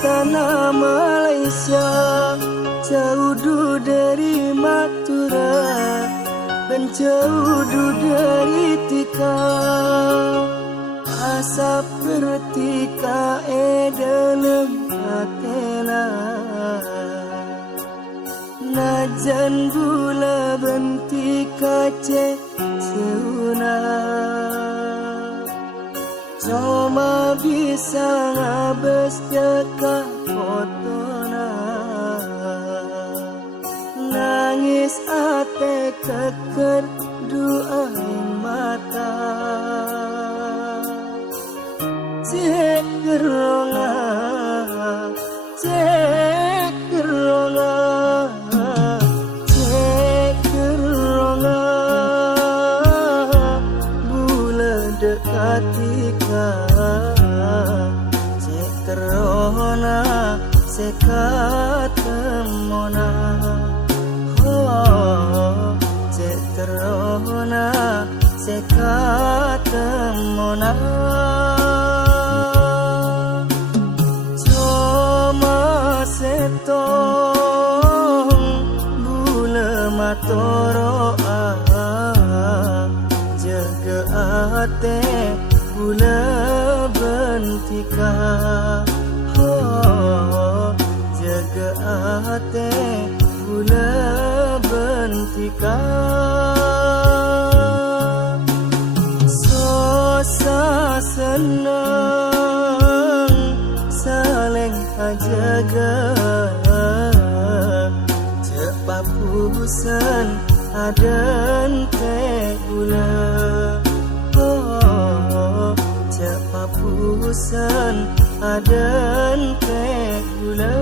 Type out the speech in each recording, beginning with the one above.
tanah Malaysia, jauh dari Madura dan jauh dari Tika. Asap bertika dalam hatena, najan bula bentika cek seuna. Cuma bisa ngabes jaka fotona, nangis ate keker duain mata. Cek geronga, cek geronga, cek geronga, bula dekatika. Cek gerona, sekatemona. Oh, cek gerona, sekatemona. Setong bula matoroa, jaga ate bula bentika. Oh, jaga ate bula bentika. Sosa senang saling jaga, cepat pusan adan teh gula. Oh, cepat pusan adan teh gula.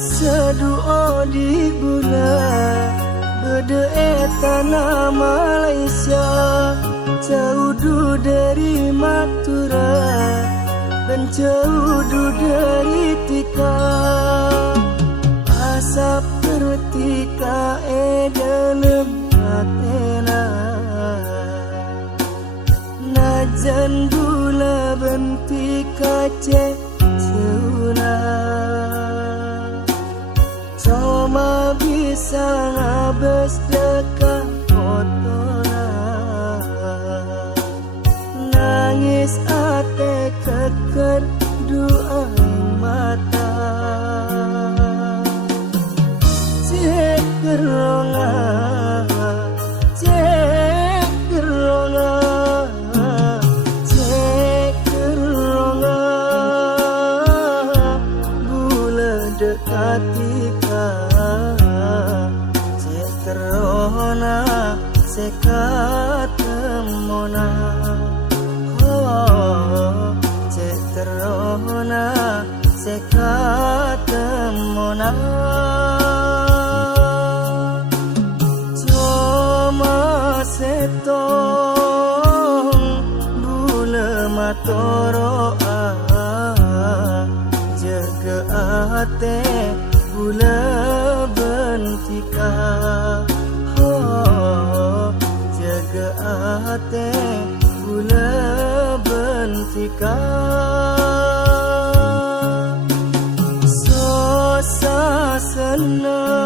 Seduo di gula berde tanah Malaysia, jauh dari Madura dan jauh dari Tika. Asap bertika dalam hatena, najan bula bentika cek seuna. Cuma bisa ngabes dekat fotona, nangis ate keker duain mata. Cek geronga, cek geronga, cek geronga, bula dekatika. Cek gerona, sekatemona. Oh, cek gerona, sekatemona. Cuma setong bula matoroa, jaga ate bula bentika. Oh, jaga ate bula bentika. Sosa senang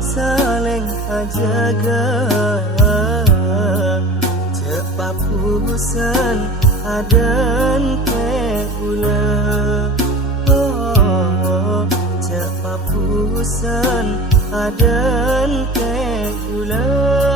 saling jaga, cepat pusan adan teh gula. Oh, cepat pusan adan teh gula.